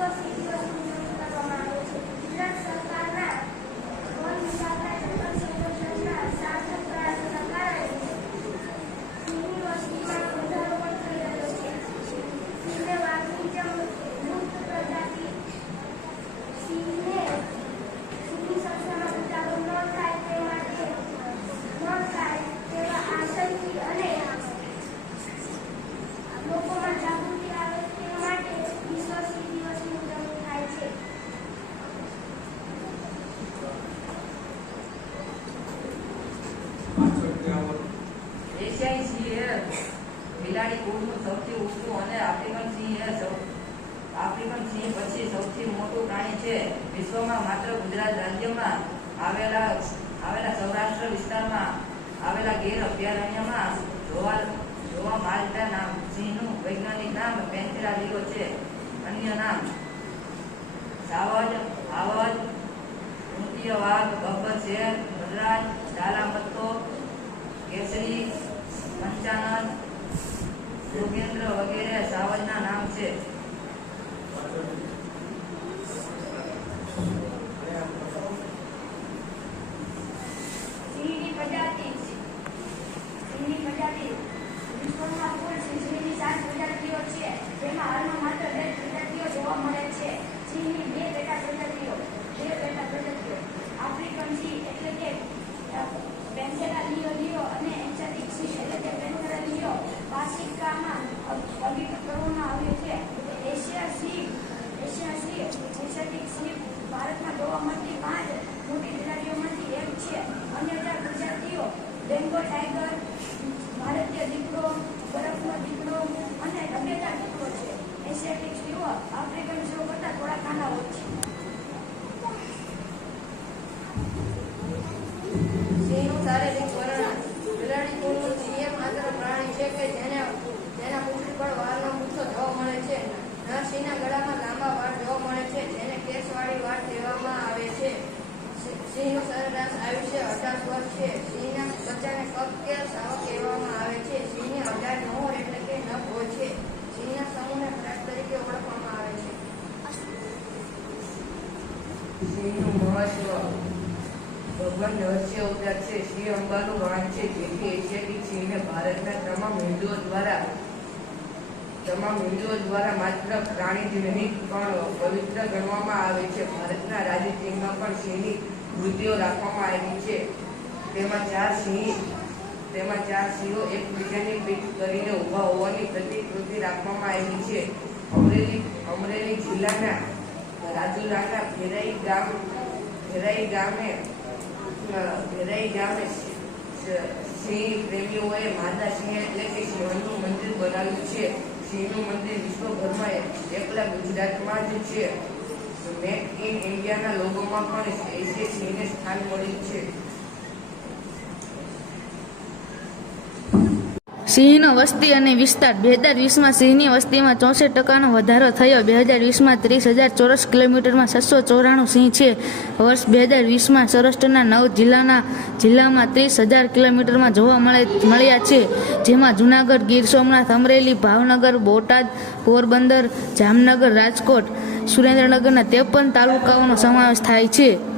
Thank you. બિલાડી કુળનું સૌથી ઊંચું અને આફ્રિકન સિંહ એ સૌ આફ્રિકન સિંહ પછી સૌથી મોટું પ્રાણી છે. વિશ્વમાં માત્ર ગુજરાત રાજ્યમાં આવેલા આવેલા સૌરાષ્ટ્ર વિસ્તારમાં આવેલા ગીર અભયારણ્યમાં જોવા જોવા માલતા નામ સિંહનું વૈજ્ઞાનિક નામ પેન્થેરા લીલો છે. અન્ય નામ સાવજ આવજ ઊંટીય વાઘ બબ્બર શેર વનરાજ ડાલા મત્તો કેસરી પંચાનંદ યોગેન્દ્ર વગેરે સાવજના નામ છે સિંહની પ્રજાતિ સિંહની પ્રજાતિ વિશ્વમાં કુલ સિંહની સાત પ્રજાતિઓ છે જેમાં હાલમાં માત્ર બે પ્રજાતિઓ જોવા મળે છે સિંહની બે પેટા પ્રજાતિઓ બે પેટા પ્રજાતિઓ આફ્રિકન સિંહ એટલે કે પેન્સેલા લિયો લિયો અને એન્સાટિક સિંહ એટલે કે પેન્સેલા લિયો પાસિકામાં વર્ગીકૃત કરવામાં આવ્યો છે એશિયા સિંહ એશિયા સિંહ એશિયાટિક સિંહ ભારતમાં જોવા મળતી પાંચ મોટી પ્રજાતિઓમાંથી એક છે અન્ય ચાર પ્રજાતિઓ બેંગોલ ટાઈગર ભારતીય દીપડો બરફનો દીપડો અને રબેતા દીપડો છે એશિયાટિક સિંહો આફ્રિકન સિંહો જોવા મળે છે. ગળામાં લાંબા વાળ જોવા મળે છે જેને કેસવાળી વાળ કહેવામાં આવે છે સિંહનું સરેરાશ આયુષ્ય અઢાર વર્ષ છે. સિંહના બચ્ચાને કપ કે સાવ કહેવામાં આવે છે સિંહને અઢાર નોર એટલે કે નખ હોય છે સિંહના સમૂહને પ્રાગ તરીકે ઓળખવામાં આવે છે સિંહનું મહત્વ. ભગવાન રહસ્ય અવતાર છે. શ્રી અંબાનું વાહન છે. જેથી એશિયાટિક સિંહને ભારતના તમામ હિન્દુઓ દ્વારા તમામ હિન્દુઓ દ્વારા માત્ર પ્રાણી જ નહીં, પણ પવિત્ર ગણવામાં આવે છે. ભારતના રાજ્યચિહ્નમાં પણ સિંહની વૃત્તિઓ રાખવામાં આવી છે. તેમાં ચાર સિંહ, તેમાં ચાર સિંહો એકબીજાની પીઠ કરીને ઊભા હોવાની પ્રતિકૃતિ રાખવામાં આવી છે. અમરેલી અમરેલી જિલ્લાના રાજુલાના ભેરાઈ ગામ, ભેરાઈ ગામે ભેરાઈ ગામે સિંહ પ્રેમીઓએ માતા સિંહ એટલે કે સિંહનું મંદિર બનાવ્યું છે. સિંહનું મંદિર વિશ્વભરમાં એકલા ગુજરાતમાં જ છે. મેક ઇન ઇન્ડિયાના લોગોમાં પણ એસે સિંહને સ્થાન મળ્યું છે. સિંહનો વસ્તી અને વિસ્તાર. બે હજાર વીસમાં સિંહની વસ્તીમાં ચોસઠ ટકાનો વધારો થયો. બે હજાર વીસમાં ત્રીસ હજાર ચોરસ કિલોમીટરમાં છસો ચોરાણું સિંહ છે. વર્ષ બે હજાર વીસમાં સૌરાષ્ટ્રના નવ જિલ્લાના જિલ્લામાં ત્રીસ હજાર કિલોમીટરમાં જોવા મળે, મળ્યા છે. જેમાં જુનાગઢ, ગીર સોમનાથ, અમરેલી, ભાવનગર, બોટાદ, પોરબંદર, જામનગર, રાજકોટ, સુરેન્દ્રનગરના ત્રેપન તાલુકાઓનો સમાવેશ થાય છે.